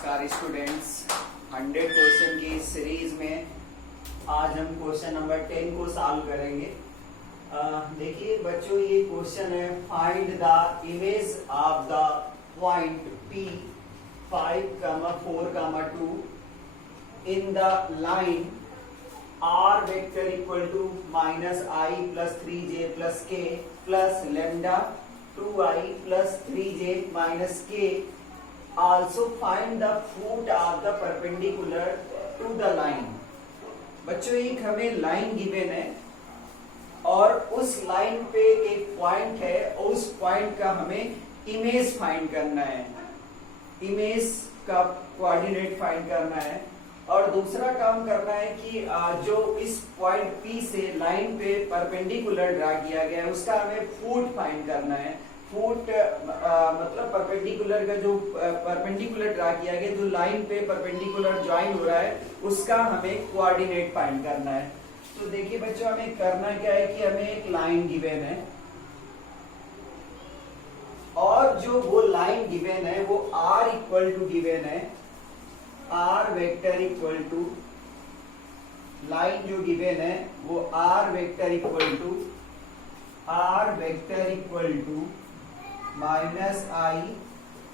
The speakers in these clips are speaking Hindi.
नमस्कार स्टूडेंट्स। 100 क्वेश्चन की सीरीज में आज हम क्वेश्चन नंबर 10 को सॉल्व करेंगे। देखिए बच्चों, ये क्वेश्चन है find the image of the point P 5, 4, 2 in the line R vector equal to -i plus 3j plus k plus lambda 2i plus 3j minus k। Also find the foot of the perpendicular to the line। बच्चों, एक हमें लाइन गिवन है और उस लाइन पे एक पॉइंट है और उस पॉइंट का हमें इमेज फाइंड करना है, इमेज का कोऑर्डिनेट फाइंड करना है। और दूसरा काम करना है कि जो इस पॉइंट P से लाइन पे परपेंडिकुलर ड्रा किया गया है उसका हमें फुट फाइंड करना है। फुट मतलब परपेंडिकुलर का जो परपेंडिकुलर ड्रा किया गया, जो लाइन पे परपेंडिकुलर ज्वाइन हो रहा है उसका हमें कोऑर्डिनेट फाइंड करना है। तो देखिए बच्चों, हमें करना क्या है कि हमें एक लाइन गिवन है और जो वो लाइन गिवन है वो R इक्वल टू गिवन है, R vector equal to line जो गिवन है वो R vector equal to -i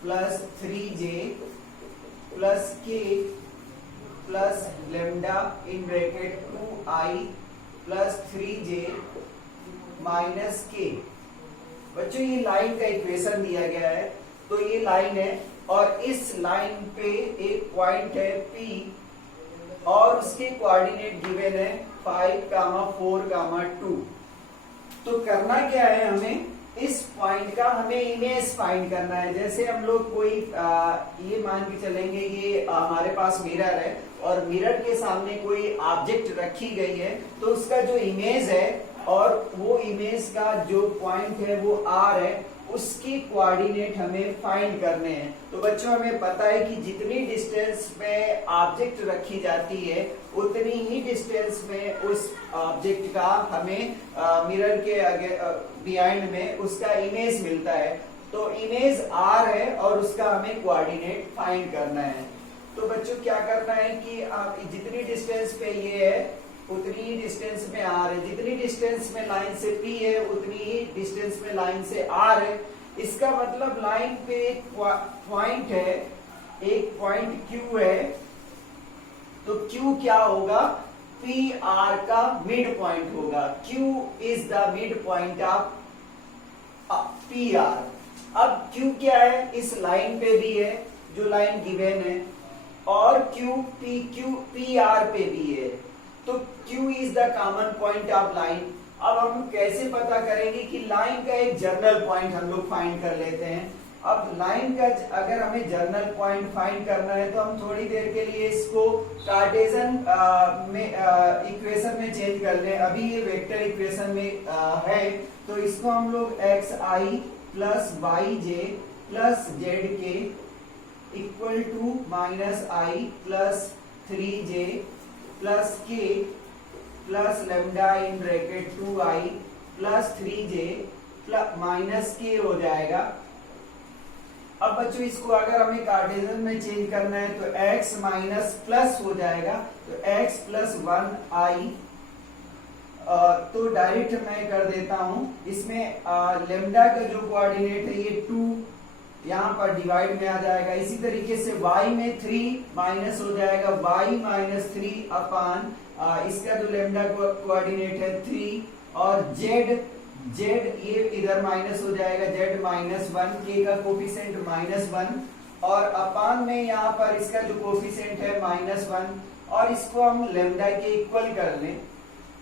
plus 3j plus k plus lambda in bracket 2i plus 3j minus k। बच्चों, ये लाइन का इक्वेशन दिया गया है। तो ये लाइन है और इस लाइन पे एक पॉइंट है P और उसके कोऑर्डिनेट गिवन है 5, 4, 2। तो करना क्या है, हमें इस पॉइंट का हमें इमेज फाइंड करना है। जैसे हम लोग कोई ये मान के चलेंगे, ये हमारे पास मिरर है और मिरर के सामने कोई ऑब्जेक्ट रखी गई है, तो उसका जो इमेज है और वो इमेज का जो पॉइंट है वो R है, उसकी कोऑर्डिनेट हमें फाइंड करने हैं। तो बच्चों, हमें पता है कि जितनी डिस्टेंस में ऑब्जेक्ट रखी जाती है उतनी ही डिस्टेंस में उस ऑब्जेक्ट का हमें मिरर के आगे बिहाइंड में उसका इमेज मिलता है। तो इमेज R है और उसका हमें कोऑर्डिनेट फाइंड करना है। तो बच्चों, क्या करना है कि जितनी डिस्टेंस पे ये है उतनी ही डिस्टेंस में R है, जितनी डिस्टेंस में लाइन से P है उतनी ही डिस्टेंस में लाइन से R है। इसका मतलब लाइन पे एक पॉइंट है, एक पॉइंट Q है। तो Q क्या होगा, PR का मिड पॉइंट होगा। Q is the mid point of PR। अब Q क्या है, इस लाइन पे भी है जो लाइन गिवन है और PR पे भी है। तो Q is the common point of line. अब हम कैसे पता करेंगे कि लाइन का एक जर्नल पॉइंट हम लोग फाइंड कर लेते हैं। अब लाइन का अगर हमें जर्नल पॉइंट फाइंड करना है तो हम थोड़ी देर के लिए इसको कार्टेशियन में इक्वेशन में चेंज कर लें। अभी ये वेक्टर इक्वेशन में है, तो इसको हम लोग xi plus yj plus zk equal to -i plus 3j plus k plus lambda in bracket 2i plus 3j plus minus k हो जाएगा। अब बच्चों, इसको अगर हमें कार्टेशियन में चेंज करना है तो x माइनस प्लस हो जाएगा, तो x प्लस 1i। तो डायरेक्ट मैं कर देता हूं, इसमें लैम्डा का जो कोऑर्डिनेट है ये 2 यहाँ पर डिवाइड में आ जाएगा। इसी तरीके से y में 3 माइनस हो जाएगा, y माइनस 3 अपान इसका जो लैम्डा कोऑर्डिनेट है 3 और z ये इधर माइनस हो जाएगा, z माइनस 1, k का कोफिशिएंट -1 और अपान में यहाँ पर इसका जो कोफिशिएंट है -1 और इसको हम लैम्डा के इक्वल कर लें।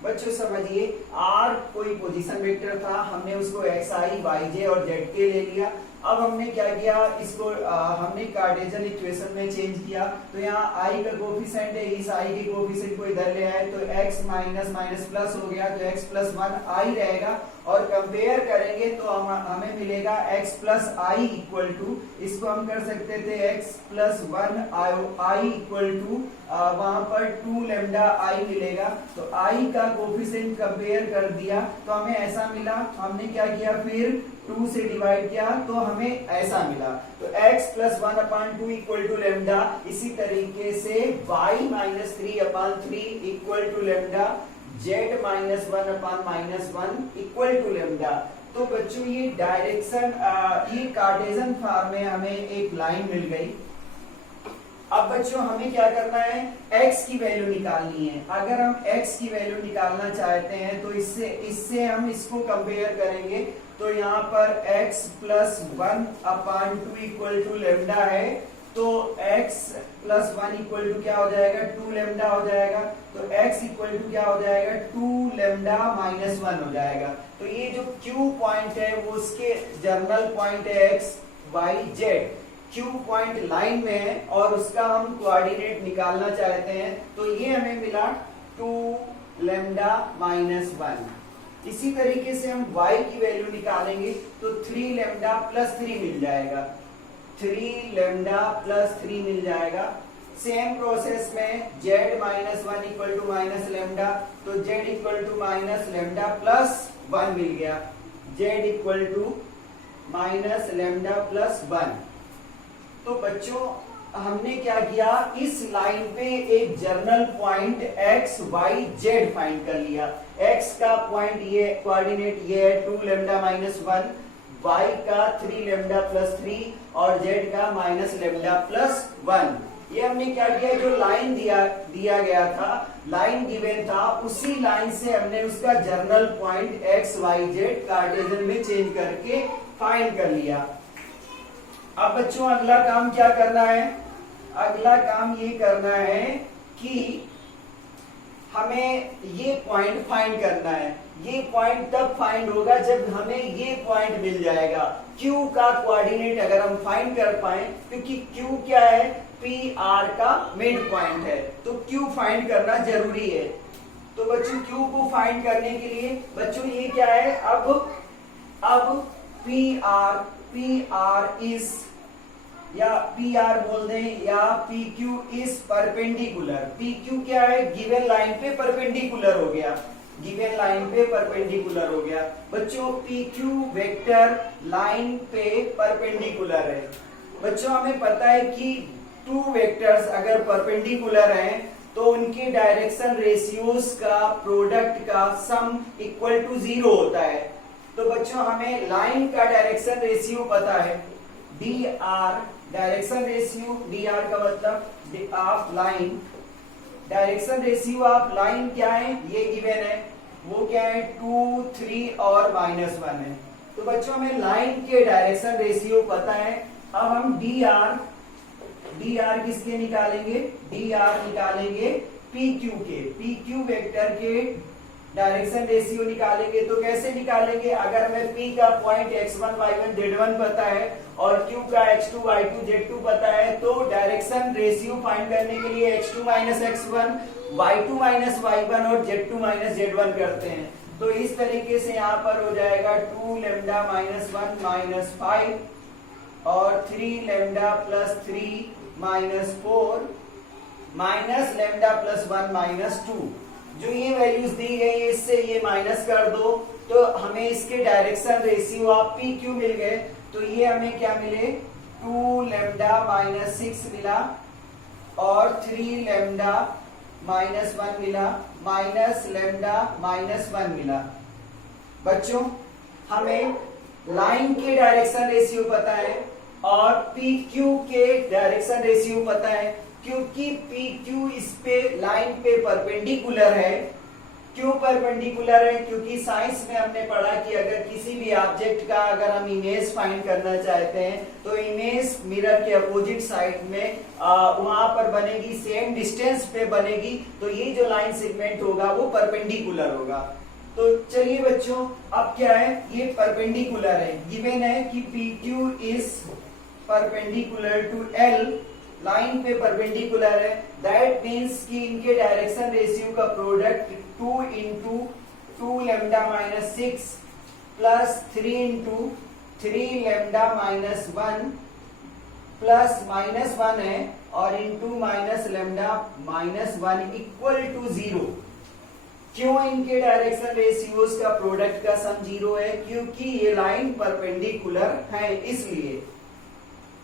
बच्चों समझिए, R कोई पोजीशन वेक्टर था, हमने उसको xi, yj और zk ले लिया। अब हमने क्या किया, इसको हमने कार्टेशियन इक्वेशन में चेंज किया। तो यहाँ i का कोफिशिएंट है, इस i के कोफिशिएंट को इधर ले आए तो x माइनस माइनस प्लस हो गया, तो x प्लस 1i रहेगा। और कंपेयर करेंगे तो हमें मिलेगा x plus i equal to, इसको हम कर सकते थे x plus 1i equal to वहां पर 2 लैम्डा i मिलेगा। तो i का कोफिशिएंट कंपेयर कर दिया तो हमें ऐसा मिला। हमने क्या किया, फिर 2 से डिवाइड किया तो हमें ऐसा मिला। तो x plus 1/2 equal to lambda. इसी तरीके से y minus 3/3 equal to lambda, z minus 1/1 equal to lambda. तो बच्चों ये डायरेक्शन, ये कार्टेशियन फॉर्म में हमें एक लाइन मिल गई। अब बच्चों हमें क्या करना है, x की वैल्यू निकालनी है। अगर हम x की वैल्यू निकालना चाहते हैं तो इससे हम इसको कंपेयर करेंगे। तो यहाँ पर x plus 1/2 equal to lambda है, तो x प्लस 1 इक्वल टू क्या हो जाएगा, 2 लेमडा हो जाएगा। तो x इक्वल टू क्या हो जाएगा, 2 लेमडा माइनस 1 हो जाएगा। तो ये जो Q पॉइंट है वो उसके जर्नल पॉइंट है x y z। Q point line में है और उसका हम कोऑर्डिनेट निकालना चाहते हैं, तो ये हमें मिला 2 लेमडा माइनस 1। इसी तरीके से हम y की वैल्यू निकालेंगे तो 3 लेमडा प्लस 3 मिल जाएगा, 3 लेमडा प्लस 3 मिल जाएगा। सेम प्रोसेस में z minus 1 equal to minus lambda, तो z equal to minus lambda plus 1 मिल गया, z equal to minus lambda plus 1। तो बच्चों हमने क्या किया, इस लाइन पे एक general point x y z find कर लिया। x का पॉइंट ये कोऑर्डिनेट ये है 2 लेमडा माइनस 1, y का 3 लेमडा प्लस 3 और z का माइनस लेमडा प्लस 1। ये हमने क्या किया, जो लाइन दिया गया था, लाइन गिवन था, उसी लाइन से हमने उसका general point x y z Cartesian में चेंज करके फाइंड कर लिया। अब बच्चों अगला काम क्या करना है, अगला काम ये करना है कि हमें ये पॉइंट फाइंड करना है। ये पॉइंट तब फाइंड होगा जब हमें ये पॉइंट मिल जाएगा। Q का कोऑर्डिनेट अगर हम फाइंड कर पाए, क्योंकि Q क्या है, PR का मिड पॉइंट है, तो Q फाइंड करना जरूरी है। तो बच्चों Q को फाइंड करने के लिए बच्चों ये क्या है, अब PR इज, या PR बोल दें, या PQ इज परपेंडिकुलर। PQ क्या है, गिवन लाइन पे परपेंडिकुलर हो गया, गिवन लाइन पे परपेंडिकुलर हो गया। बच्चों PQ वेक्टर लाइन पे परपेंडिकुलर है। बच्चों हमें पता है कि 2 वेक्टर्स अगर परपेंडिकुलर हैं तो उनके डायरेक्शन रेशियोज का प्रोडक्ट का सम इक्वल टू 0 होता है। तो बच्चों हमें लाइन का डायरेक्शन रेशियो पता है, dr डायरेक्शन रेशियो, dr का मतलब of line, direction ratio of line क्या है, ये गिवन है, वो क्या है 2, 3 और -1 है। तो बच्चों हमें लाइन के डायरेक्शन रेशियो पता है। अब हम dr किसके निकालेंगे, dr निकालेंगे PQ के, PQ वेक्टर के डायरेक्शन रेशियो निकालेंगे। तो कैसे निकालेंगे, अगर हमें P का पॉइंट x1 y1 z1 पता है और Q का x2 y2 z2 पता है, तो डायरेक्शन रेशियो फाइंड करने के लिए x2 minus x1, y2 minus y1 और z2 माइनस z1 करते हैं। तो इस तरीके से यहाँ पर हो जाएगा 2 लेमडा माइनस 1 माइनस 5 और 3 lambda plus 3 minus 4 minus lambda plus 1 minus 2। जो ये वैल्यूज दी गई है इससे ये माइनस कर दो तो हमें इसके डायरेक्शन रेशियो ऑफ PQ मिल गए। तो ये हमें क्या मिले, 2 लेमडा माइनस 6 मिला और 3 लेमडा माइनस 1 मिला, माइनस लेमडा माइनस 1 मिला। बच्चों हमें लाइन के डायरेक्शन रेशियो पता है और PQ के डायरेक्शन रेशियो पता है, क्योंकि PQ इस पे लाइन पे परपेंडिकुलर है। क्यों परपेंडिकुलर है, क्योंकि साइंस में हमने पढ़ा कि अगर किसी भी ऑब्जेक्ट का अगर हम इमेज फाइंड करना चाहते हैं तो इमेज मिरर के अपोजिट साइड में वहां पर बनेगी, सेम डिस्टेंस पे बनेगी, तो ये जो लाइन सेगमेंट होगा वो परपेंडिकुलर होगा। तो चलिए बच्चों अब क्या है, ये परपेंडिकुलर है, गिवन है कि PQ is perpendicular to L, line पे परपेंडिकुलर है। दैट मीन्स कि इनके डायरेक्शन रेशियो का product 2 into 2 lambda minus 6 plus 3 into 3 lambda minus 1 plus minus 1 है और into minus lambda minus 1 equal to 0। क्यों इनके डायरेक्शन रेशियोज का प्रोडक्ट का सम 0 है? क्योंकि ये लाइन परपेंडिकुलर है, इसलिए।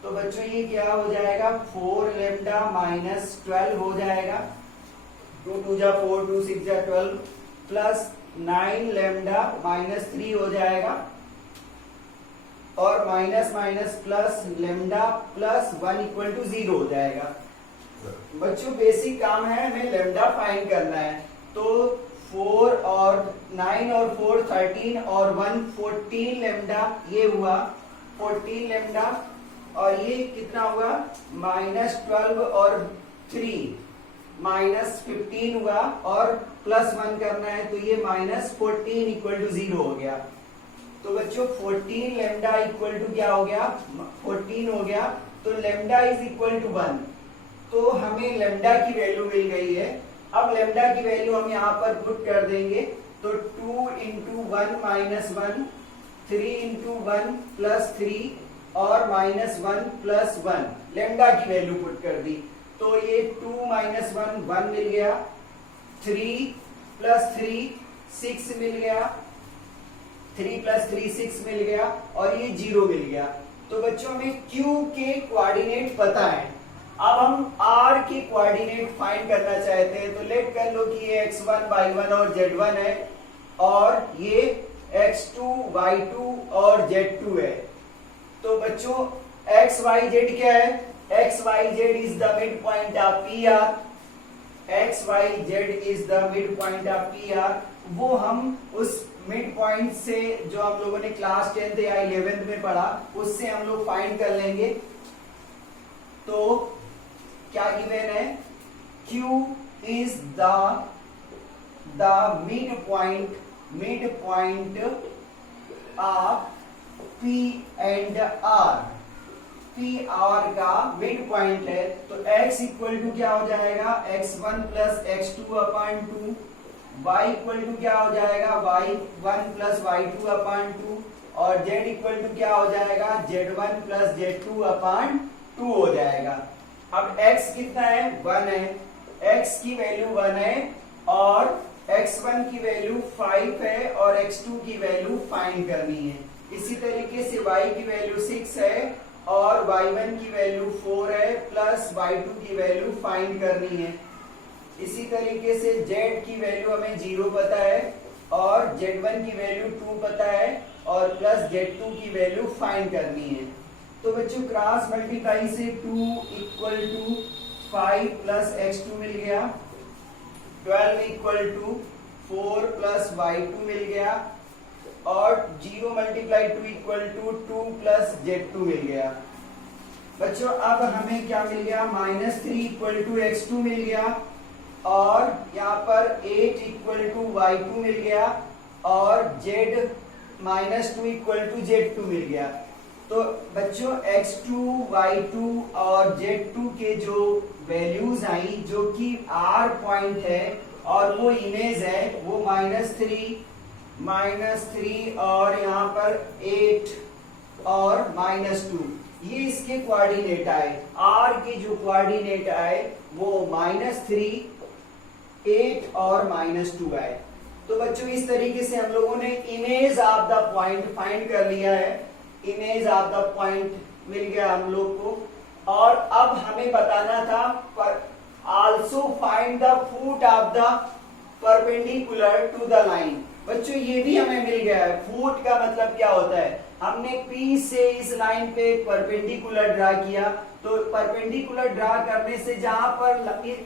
तो बच्चों ये क्या हो जाएगा, 4 लेमडा माइनस 12 हो जाएगा, 2 2 जा 4, 2 6 जा 12, प्लस 9 लेमडा माइनस 3 हो जाएगा, और minus minus plus lambda plus 1 equal to 0 हो जाएगा। बच्चों बेसिक काम है, हमें लेमडा फाइंड करना है। तो 4 और 9 और 4 13 और 1 14 लेमडा, ये हुआ 14 लेमडा, और ये कितना हुआ माइनस 12 और 3 माइनस 15 हुआ, और प्लस 1 करना है, तो ये माइनस 14 इक्वल टू 0 हो गया। तो बच्चों 14 लेमडा इक्वल टू क्या हो गया, 14 हो गया, तो लेमडा इज इक्वल टू 1। तो हमें लेमडा की वैल्यू मिल गई है। अब लेमडा की वैल्यू हम यहाँ पर पुट कर देंगे, तो 2 इंटू 1 माइनस 1, 3 इंटू 1 प्लस 3, और माइनस 1 प्लस 1, लेमडा की वैल्यू पुट कर दी। तो ये 2 माइनस 1 1 मिल गया, 3 प्लस 3 6 मिल गया, 3 प्लस 3 6 मिल गया, और ये 0 मिल गया। तो बच्चों हमें Q के कोऑर्डिनेट पता है। अब हम R के कोऑर्डिनेट फाइंड करना चाहते हैं, तो लेट कर लो कि ये x1 y1 और z1 है, और ये x2 y2 और z2 है। तो बच्चों x y z क्या है, x y z is the mid point of PR, x y z is the mid point of PR। वो हम उस मिड पॉइंट से जो हम लोगों ने क्लास 10th या 11th में पढ़ा, उससे हम लोग फाइंड कर लेंगे। तो क्या गिवन है, Q is the mid point of P and R। P R का मिड पॉइंट है, तो x इक्वल टू क्या हो जाएगा, x1 plus x2 upon 2, y equal to क्या हो जाएगा, y1 प्लस y2 अपॉन 2, और z इक्वल टू क्या हो जाएगा, z1 प्लस z2 अपॉन 2 हो जाएगा। अब x कितना है, 1 है, x की वैल्यू 1 है, और x1 की वैल्यू 5 है, और x2 की वैल्यू फाइंड करनी है। इसी तरीके से y की वैल्यू 6 है, और y1 की वैल्यू 4 है, प्लस y2 की वैल्यू फाइंड करनी है। इसी तरीके से z की वैल्यू हमें 0 पता है, और z1 की वैल्यू 2 पता है, और प्लस z2 की वैल्यू फाइंड करनी है। तो बच्चों क्रॉस मल्टीप्लाई से 2 इक्वल टू 5 प्लस x2 मिल गया, 12 इक्वल टू 4 प्लस y2 मिल गया, और 0 multiply 2 equal to 2 plus z2 मिल गया। बच्चों अब हमें क्या मिल गया, -3 इक्वल टू x2 मिल गया, और यहाँ पर 8 इक्वल टू y2 मिल गया, और z -2 इक्वल टू z2 मिल गया। तो बच्चों x2, y2 और z2 के जो वैल्यूज आई, जो कि R पॉइंट है और वो इमेज है, वो -3 और यहाँ पर 8 और -2, ये इसके कोऑर्डिनेट आए। R के जो कोऑर्डिनेट आए वो -3, 8 और -2 आए। तो बच्चों इस तरीके से हम लोगों ने image of the point find कर लिया है। इमेज ऑफ द पॉइंट मिल गया हम लोग को, और अब हमें बताना था पर also find the foot of the perpendicular to the line. बच्चों ये भी हमें मिल गया है। फुट का मतलब क्या होता है, हमने P से इस लाइन पे परपेंडिकुलर ड्रा किया, तो परपेंडिकुलर ड्रा करने से जहां पर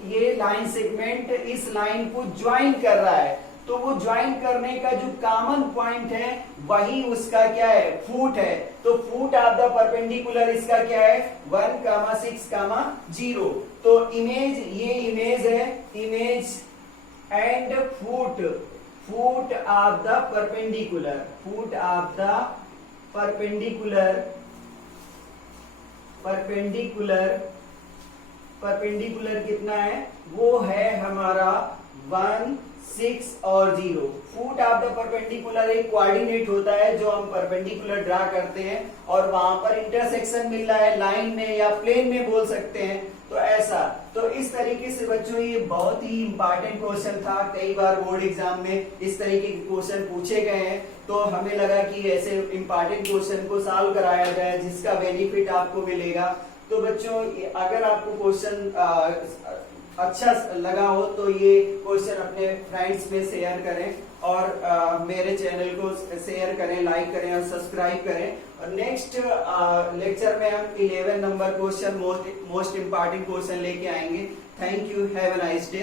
ये लाइन सेगमेंट इस लाइन को ज्वाइन कर रहा है, तो वो ज्वाइन करने का जो कॉमन पॉइंट है वही उसका क्या है, फुट है। तो फुट ऑफ द परपेंडिकुलर इसका क्या है, 1, 6, 0। तो इमेज, ये इमेज है, image and foot of the perpendicular, foot of the perpendicular कितना है, वो है हमारा 1, 6 और 0। फुट ऑफ द परपेंडिकुलर एक कोऑर्डिनेट होता है जो हम परपेंडिकुलर ड्रा करते हैं और वहां पर इंटरसेक्शन मिल रहा है लाइन में या प्लेन में बोल सकते हैं, तो ऐसा। तो इस तरीके से बच्चों ये बहुत ही इंपॉर्टेंट क्वेश्चन था, कई बार बोर्ड एग्जाम में इस तरीके के क्वेश्चन पूछे गए हैं, तो हमें लगा कि ऐसे इंपॉर्टेंट क्वेश्चन को सॉल्व कराया जाए जिसका बेनिफिट आपको मिलेगा। तो बच्चों अगर आपको क्वेश्चन अच्छा लगा हो तो ये क्वेश्चन अपने फ्रेंड्स में शेयर करें और मेरे चैनल को शेयर करें, लाइक करें और सब्सक्राइब करें। और नेक्स्ट लेक्चर में हम 11 number question most important question लेके आएंगे। Thank you, have a nice day.